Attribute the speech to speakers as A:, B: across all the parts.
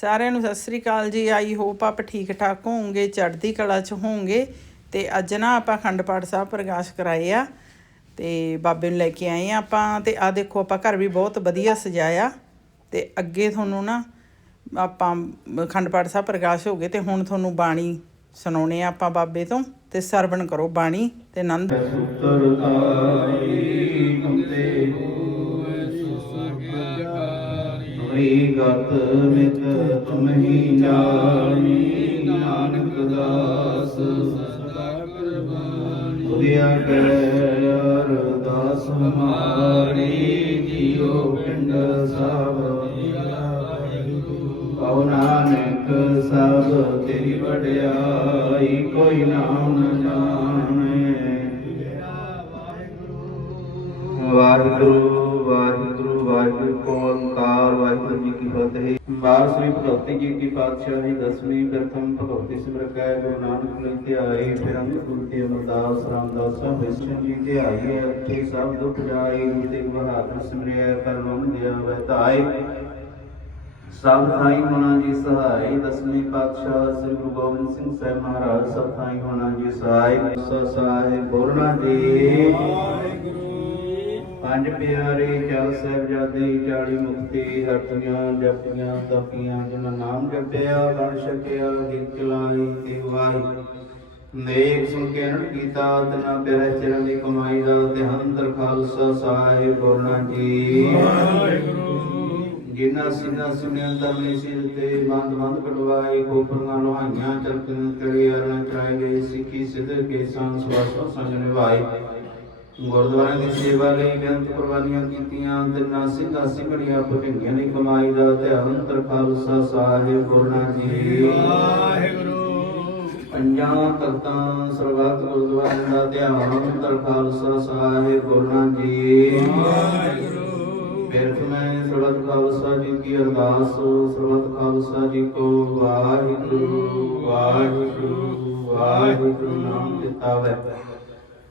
A: ਸਾਰਿਆਂ ਨੂੰ ਸਤਿ ਸ੍ਰੀ ਅਕਾਲ ਜੀ। ਆਈ ਹੋਪ ਆਪ ਠੀਕ ਠਾਕ ਹੋਵੋਗੇ, ਚੜ੍ਹਦੀ ਕਲਾ ਚ ਹੋਵੋਗੇ। ਤੇ ਅੱਜ ਨਾ ਆਪਾਂ ਅਖੰਡ ਪਾਠ ਸਾਹਿਬ ਪ੍ਰਕਾਸ਼ ਕਰਾਏ ਆ। ਤੇ ਬਾਬੇ ਨੂੰ ਲੈ ਕੇ ਆਏ ਆ ਆਪਾਂ ਤੇ ਆ ਦੇਖੋ ਆਪਾਂ ਘਰ ਵੀ ਬਹੁਤ ਵਧੀਆ ਸਜਾਇਆ। ਤੇ ਅੱਗੇ ਤੁਹਾਨੂੰ ਨਾ ਆਪਾਂ ਅਖੰਡ ਪਾਠ ਸਾਹਿਬ ਪ੍ਰਕਾਸ਼ ਹੋ ਗਏ ਤੇ ਹੁਣ ਤੁਹਾਨੂੰ ਬਾਣੀ ਸੁਣਾਉਣੇ ਆ ਆਪਾਂ ਬਾਬੇ ਤੋਂ। ਤੇ ਸਰਵਣ ਕਰੋ ਬਾਣੀ ਤੇ ਆਨੰਦ।
B: ਸੂਤਰ ਧਾਰੀ ਹੁੰਦੇ ਤੁਮਰੀ ਗਤ ਮਿਤ ਤੁਮਹੀ ਜਾਣੀ ਨਾਨਕ ਦਾਸ। ਸਦਾ ਕੁਰਬਾਨੀ ਤੁਰਿਆ ਕੈ ਅਰਦਾਸ ਹਮਾਰੀ ਜੀਉ ਪਿੰਡ ਸਭ ਕਉ ਨਾਨਕ ਸਭ ਤੇਰੀ ਵਡਿਆਈ ਕੋਈ ਨਾਮ ਨ ਜਾਣੇ। ਵਾਹਿਗੁਰੂ ਵਾਹਿਗੁਰੂ। ਵਾਹਿਗੁਰੂ ਕੋ ਓੰਕਾਰ ਵਾਹਿਗੁਰੂ ਜੀ ਕੀ ਫਤਿਹ। ਬਾਰ ਸ੍ਰੀ ਭਗਵਤੀ ਜੀ ਕੀ ਪਾਤਸ਼ਾਹੀ ਦਸਵੀਂ ਪ੍ਰਥਮ ਭਗਵਤੀ ਸਿਮਰ ਕੈ ਗੁਰੂ ਨਾਨਕ ਲਈ ਧਿਆਈ ਫਿਰ ਅੰਗ ਗੁਰੂ ਤੇ ਅਮਰਦਾਸ, ਰਾਮਦਾਸ ਸਾਹਿਬ ਵਿਸ਼ਨ ਜੀ ਧਿਆਈ ਤੇ ਸਭ ਦੁਖ ਜਾਈ ਗੁਰੂ ਤੇ ਬਹਾਦਰ ਸਿਮਰਿਆ, ਕਰਮ ਦਿਆ ਵਹਿਤਾਈ ਸਭ ਥਾਈ ਹੋਣਾ ਜੀ ਸਹਾਈ, ਦਸਵੇਂ ਪਾਤਸ਼ਾਹ ਸ੍ਰੀ ਗੁਰੂ ਗੋਬਿੰਦ ਸਿੰਘ ਸਾਹਿਬ ਮਹਾਰਾਜ, ਸਭ ਥਾਈ ਹੋਣਾ ਜੀ ਸਹਾਈ। ਸੋ ਸਾਹਿਬ ਬੋਲਣਾ ਜੀ। ਪੰਜ ਪਿਆਰੇ ਚਲ ਸਾਹਿਬਜ਼ਾਦੇ 40 ਮੁਕਤੀ ਹਰਤੀਆਂ ਜਪੀਆਂ, ਤਪੀਆਂ, ਜਿਨ੍ਹਾਂ ਨਾਮ ਜਪਿਆ ਬਣ ਸਕਿਆ ਗਿਰ ਚਲਾਈ ਤੇ ਵਾਹੀ ਦੇਖ ਸੁਣ ਕੇ ਅਨੰਦ ਕੀਤਾ, ਤਨਾ ਪਿਆਰੇ ਚਰਨ ਦੀ ਕਮਾਈ ਦਾ ਧਿਆਨ ਦਰ ਖਾਲਸਾ ਸਾਹਿਬ ਬੋਲਣਾ ਜੀ। ਜਿਨ੍ਹਾਂ ਸਿਨਾ ਸੁਣਿਆ ਤਰਨੇ ਸਿਰ ਤੇ ਬੰਦ ਬੰਦ ਕਟਵਾਏ ਕੋਪਰੀਆਂ ਲੋਹਾਈਆਂ ਚਰਕਨ ਕੜੀ ਅਰਨ ਚਰਾਏ ਗਏ, ਸਿੱਖੀ, ਸਿੱਧ ਕੇ ਸੰਗ ਸਵਾਸੋ ਸੰਗ ਨਿਭਾਈ ਗੁਰਦੁਆਰੇ ਦੀ ਸੇਵਾ ਲਈ ਬੇਅੰਤ ਕੁਰਬਾਨੀਆਂ ਕੀਤੀਆਂ ਤਿੰਨਾਂ ਸਿੰਘਾਂ ਸਿੰਘਣੀਆਂ ਭਟਿੰਗੀਆਂ ਦੀ ਕਮਾਈ ਦਾ ਧਿਆਨ ਤਰ ਖਾਲਸਾ ਸਾਹਿਬ ਗੁਰਨਾ ਜੀ ਪੰਜਾਂ ਤਖਤਾਂ ਸਰਬੱਤ ਗੁਰਦੁਆਰੇ ਦਾ ਧਿਆਨ ਤਰ ਖਾਲਸਾ ਸਾਹਿਬ ਗੁਰਨਾ ਜੀ ਬਿਰਥ ਮੈਂ ਸਰਬੱਤ ਖਾਲਸਾ ਜੀ ਕੀ ਅਰਦਾਸ ਸਰਬੱਤ ਖਾਲਸਾ ਜੀ ਕੋ ਵਾਹਿਗੁਰੂ ਵਾਹਿਗੁਰੂ ਵਾਹਿਗੁਰੂ ਨਾਮ ਦਿੱਤਾ ਵੈ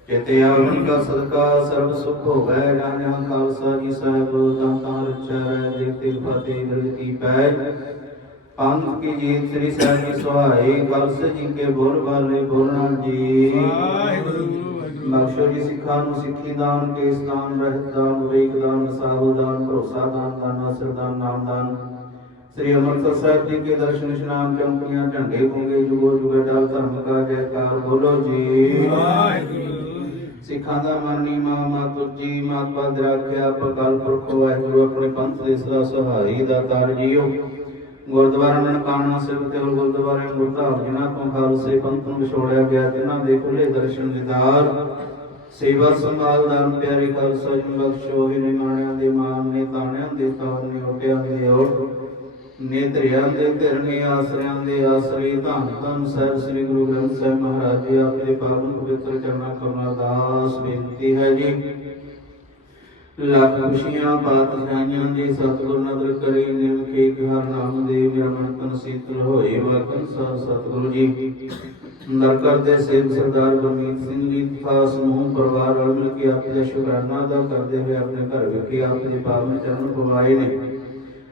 B: ਚਿਤੇ ਆਵਨ ਕਾ ਸਦਕਾ ਸਰਬ ਸੁਖ ਹੋਵੇ ਜਾਣਿਆ ਖਾਲਸਾ ਜੀ ਸਾਹਿਬ ਦਾਤਾ ਰਚੈ ਰਹਿ ਦੇਖਤੇ ਫਤਿਹ ਗਲਤੀ ਪੈ। ਪੰਥ ਕੀ ਜੀਤ ਸ੍ਰੀ ਸਾਹਿਬ ਜੀ ਸੁਹਾਈ ਕਲਸ ਜੀ ਕੇ ਬੋਲ ਬਾਲੇ ਬੋਲਣਾ ਜੀ। ਬਖਸ਼ੋ ਜੀ ਸਿੱਖਾਂ ਨੂੰ ਸਿੱਖੀ ਦਾਨ, ਕੇਸ ਦਾਨ, ਰਹਿਤ ਦਾਨ ਵਿਵੇਕ ਦਾਨ ਸਾਹੂ ਦਾਨ, ਭਰੋਸਾ ਦਾਨ ਦਾਨਾ ਸਰਦਾਨ ਨਾਮ ਦਾਨ। ਸ੍ਰੀ ਅੰਮ੍ਰਿਤਸਰ ਸਾਹਿਬ ਜੀ ਕੇ ਦਰਸ਼ਨ ਇਸ਼ਨਾਨ ਚੌਂਕੀਆਂ ਝੰਡੇ ਪੁੰਗੇ, ਜੁਗੋ ਜੁਗੇ ਡਾਲ ਧਰਮ ਕਾ ਜੈਕਾਰ ਬੋਲੋ ਜੀ। ਸਿੱਖਾਂ ਦਾ ਮਾਨੀ ਮਾ ਮਾਤੁਰ ਜੀ ਮਾਤ ਪਦ ਰੱਖਿਆ ਪਕਲ ਪੁਰਖ ਵਾਹਿਗੁਰੂ ਆਪਣੇ ਪੰਥ ਦੇ ਸਦਾ ਸਹਾਈ ਦਾ ਤਾਰ ਜੀਓ। ਗੁਰਦੁਆਰਾ ਨਨਕਾਣਾ ਸਿਰ ਤੇ ਗੁਰਦੁਆਰੇ ਮੁਰਦਾ ਜਿਨ੍ਹਾਂ ਤੋਂ ਖਾਲਸੇ ਪੰਥ ਨੂੰ ਵਿਛੋੜਿਆ ਗਿਆ ਜਿਨ੍ਹਾਂ ਦੇ ਖੁੱਲੇ ਦਰਸ਼ਨ ਦਿਦਾਰ ਸੇਵਾ ਸੰਭਾਲ ਦਾਨ ਪਿਆਰੇ ਖਾਲਸਾ ਜੀ ਨੂੰ ਬਖਸ਼ੋ ਹੀ ਨਿਮਾਣਿਆਂ ਦੇ ਮਾਨ ਨੇ, ਤਾਣਿਆਂ ਦੇ ਤਾਣ ਨੇ ਓਟਿਆਂ ਦੇ ਓਟ ਨੇ ਦੇ ਧਿਰ ਆਸਰਿਆਂ ਦੇ ਆਸਰੇ, ਧੰਨ ਧੰਨ ਸਾਹਿਬ ਸ੍ਰੀ ਗੁਰੂ ਗ੍ਰੰਥ ਸਾਹਿਬ ਮਹਾਰਾਜ ਜੀ ਆਪਣੇ ਪਾਵਨ ਪਵਿੱਤਰ ਚਰਨਾਂ ਕਮਲਾ ਦਾਸ ਬੇਨਤੀ ਹੈ ਜੀ। ਲੱਖ ਖੁਸ਼ੀਆਂ, ਬਾਤ ਜਾਈਆਂ ਸਤਿਗੁਰ ਨਦਰ ਕਰੇ ਨਿਮਕੇ ਹਰ ਨਾਮ ਦੇ ਮੇਰਾ ਮਨ ਤਨ ਸੀਤਲ ਹੋਏ ਵਾਕਨ ਸਾ ਸਤਿਗੁਰੂ ਜੀ। ਨਰਕਰ ਦੇ ਸੇਵ ਸਰਦਾਰ ਗੁਰਮੀਤ ਸਿੰਘ ਜੀ ਤਥਾ ਸਮੂਹ ਪਰਿਵਾਰ ਰਲ ਮਿਲ ਕੇ ਆਪ ਦਾ ਸ਼ੁਕਰਾਨਾ ਅਦਾ ਕਰਦੇ ਹੋਏ ਆਪਣੇ ਘਰ ਵਿਖੇ ਆਪ ਦੇ ਪਾਵਨ ਚਰਨ ਪਵਾਏ ਨੇ।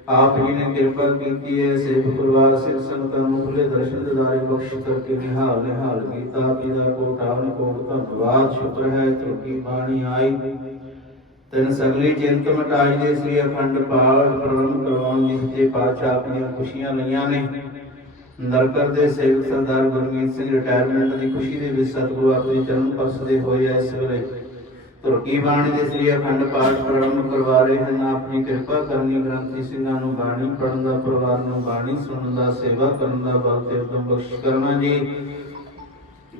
B: ਆਪ ਜੀ ਨੇ ਕਿਰਪਾ ਕੀਤੀ ਹੈ ਸੇਵ ਪਰਿਵਾਰ, ਸਿਰ ਸੰਗਤਾਂ ਨੂੰ ਖੁੱਲੇ ਦਰਸ਼ਨ ਦਿਦਾਰੇ ਬਖਸ਼ ਕਰਕੇ ਨਿਹਾਲ ਨਿਹਾਲ ਕੀਤਾ। ਜੀ ਦਾ ਕੋਟਾਵਨ ਕੋਟ, ਧੰਨਵਾਦ, ਸ਼ੁਕਰ ਹੈ ਤਰੱਕੀ ਬਾਣੀ ਆਈ। ਤਨ ਸਗਲੀ ਚਿੰਤ ਮਟਾਈ ਦੇ ਸ੍ਰੀ ਅਖੰਡ ਪਾਠ ਪ੍ਰਵਨ ਕਰਵਾਉਣ ਜਿਸਤੇ ਪਾਤਸ਼ਾਹ ਆਪਣੀਆਂ ਖੁਸ਼ੀਆਂ ਲਈਆਂ ਨੇ। ਨਰਕਰ ਦੇ ਸੇਵਕ ਸਰਦਾਰ ਗੁਰਮੀਤ ਸਿੰਘ ਰਿਟਾਇਰਮੈਂਟ ਦੀ ਖੁਸ਼ੀ ਦੇ ਵਿੱਚ ਸਤਿਗੁਰੂ ਆਪਣੇ ਚਰਨ ਪਰਸਦੇ ਹੋਏ ਇਸ ਵੇਲੇ। ਤੁਰਕੀ ਬਾਣੀ ਦੇ ਸ੍ਰੀ ਅਖੰਡ ਪਾਠ ਪ੍ਰਵਨ ਕਰਵਾ ਰਹੇ ਹਨ ਆਪਣੀ ਕਿਰਪਾ ਕਰਨੀ ਗ੍ਰੰਥੀ ਸਿੰਘਾਂ ਨੂੰ ਬਾਣੀ ਪੜਨ ਦਾ, ਪਰਿਵਾਰ ਨੂੰ ਬਾਣੀ ਸੁਣਨ ਦਾ, ਸੇਵਾ ਕਰਨ ਦਾ ਬਲ ਤੇ ਉਦਮ ਬਖਸ਼ ਕਰਨਾ ਜੀ।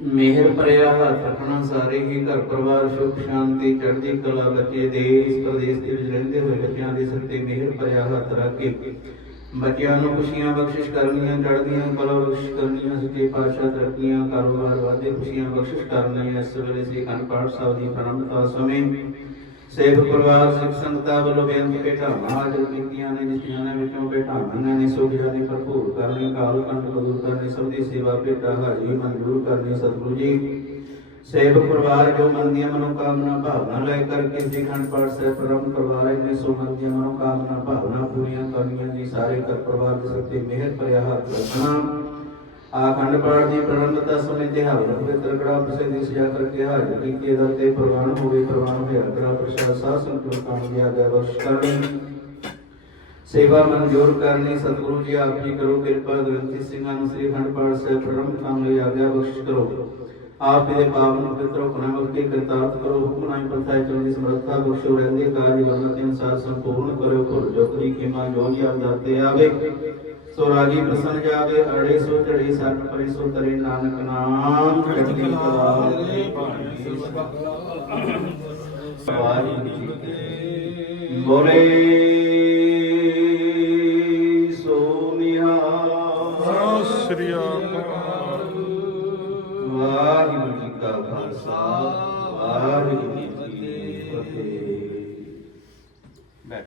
B: ਮਿਹਰ ਭਰਿਆ ਹੱਥ ਰੱਖਣਾ ਸਾਰੇ ਹੀ, ਘਰ ਪਰਿਵਾਰ ਸੁਖ, ਸ਼ਾਂਤੀ, ਚੜ੍ਹਦੀ ਕਲਾ ਬੱਚੇ ਦੇਸ਼ ਪ੍ਰਦੇਸ਼ ਦੇ ਵਿੱਚ ਰਹਿੰਦੇ ਹੋਏ ਬੱਚਿਆਂ ਦੇ ਸਿਰ ਮਿਹਰ ਭਰਿਆ ਹੱਥ ਰੱਖ ਕੇ ਬੱਚਿਆਂ ਨੂੰ ਖੁਸ਼ੀਆਂ ਬਖਸ਼ਿਸ਼ ਕਰਨੀਆਂ, ਚੜ੍ਹਦੀਆਂ ਕਲਾ ਬਖਸ਼ਿਸ਼ ਕਰਨੀਆਂ, ਸੱਚੇ ਪਾਤਸ਼ਾਹ ਤਰੱਕੀਆਂ, ਕਾਰੋਬਾਰ ਵਾਧੇ ਖੁਸ਼ੀਆਂ ਬਖਸ਼ਿਸ਼ ਕਰਨੀਆਂ, ਇਸ ਵੇਲੇ ਸੇ ਅਖੰਡ ਪਾਠ ਸਾਹਿਬ ਦੀ ਪ੍ਰਣਮਤਾ ਸਮੇਂ। ਸੇਵ ਪਰਿਵਾਰ, ਸਿੱਖ ਸੰਗਤਾਂ ਵੱਲੋਂ ਬੇਨਤੀ ਭੇਟਾਵਾਂ ਹਾਜ਼ਰ ਕੀਤੀਆਂ ਨੇ ਜਿਨ੍ਹਾਂ ਨੇ, ਵਿੱਚੋਂ ਭੇਟਾਵਾਂ ਨੇ ਸੁਖਿਆ ਦੀ ਭਰਪੂਰ ਕਰਨੀ ਕਾਲ ਕੰਟ ਦੂਰ ਕਰਨੀ, ਸਭ ਦੀ ਸੇਵਾ ਭੇਟਾ ਹਾਜ਼ਰੀ ਮਨਜ਼ੂਰ ਕਰਨੀ, ਸਤਿਗੁਰੂ ਜੀ। ਸੇਵਕ ਪਰਿਵਾਰ ਜੋ ਮਨ ਦੀਆਂ ਮਨੋਕਾਮਨਾ ਭਾਵਨਾ ਲੈ ਕਰਕੇ ਜੀ ਖੰਡ ਪਾਠ ਸਾਹਿਬ ਪ੍ਰਮ ਕਰਵਾ ਨੇ, ਸੋ ਮਨ ਦੀਆਂ ਮਨੋਕਾਮਨਾ ਭਾਵਨਾ ਪੂਰੀਆਂ ਕਰਨੀਆਂ ਜੀ। ਸਾਰੇ ਕਰ ਪਰਿਵਾਰ ਦੇ ਸੱਤੇ ਮਿਹਰ ਭਰਿਆ ਹੱਥ ਰੱਖਣਾ। ਆਖੰਡ ਪਾਠ ਦੀ ਪ੍ਰਣਮਤਾ ਸਮੇਂ ਤੇ ਹਵਨ ਪਵਿੱਤਰ ਕੜਾ ਪ੍ਰਸੇ ਸਜਾ ਕਰਕੇ ਹਾਜ਼ਰ ਕੀਤੇ ਦਰ ਤੇ ਪ੍ਰਵਾਨ ਹੋਵੇ, ਪ੍ਰਵਾਨ ਹੋਇਆ ਕੜਾ, ਪ੍ਰਸ਼ਾਦ, ਸਾਧ ਸੰਗਤ ਕੰਮ ਦੀ ਆਗਿਆ ਬਖਸ਼ ਸੇਵਾ ਮਨਜ਼ੂਰ ਕਰਨੀ, ਸਤਿਗੁਰੂ ਜੀ ਆਪ ਜੀ ਕਰੋ ਕਿਰਪਾ, ਗ੍ਰੰਥੀ ਸਿੰਘਾਂ ਨੂੰ ਸ੍ਰੀ ਅਖੰਡ ਪਾਠ ਸਾਹਿਬ ਪ੍ਰਣਮ ਕੰਮ ਲਈ ਆਗਿਆ ਬਖਸ਼ ਕਰੋ। ਆਪ ਦੇ ਪਾਵਨ ਪਵਿੱਤਰ ਹੁਕਮਾਂ ਕੇ ਕਰਤਾਰਤ ਕਰੋ ਹੁਕਮਨਾਮੇ ਪ੍ਰਤਾਇ ਕਰਨ ਦੀ ਸਮਰੱਥਾ ਬਖਸ਼ੋ ਰਹਿੰਦੇ ਕਾਰਜ ਵਰਨਾ ਦੇ ਅਨੁਸਾਰ ਸੰਪੂਰਨ ਕਰਿਓ, ਭੁਲ ਜੋ ਕਰੀ ਕੇ ਮਾਂ ਜੋ ਜੀ ਆਪ ਦਾਤੇ ਆਵੇ। ਸੋ ਰਾਗੀ ਪ੍ਰਸੰਨ ਜਾਵੇ, ਅੜੇ ਸੋ ਝੜੇ ਸਰਨ ਪਰੇ ਸੋ ਤਰੇ ਨਾਨਕ ਨਾਮ। ਚੜ੍ਹਦੀ ਕਲਾ ਦੇ ਬਾਣੀ ਸਵਾਰੀ ਜੀ ਬੋਲੇ ਸੋ ਨਿਹਾਲ। ਸ੍ਰੀ ਅਕਾਲ। ਖਾਲਸਾ ਵਾਹਿਗੁਰੂ।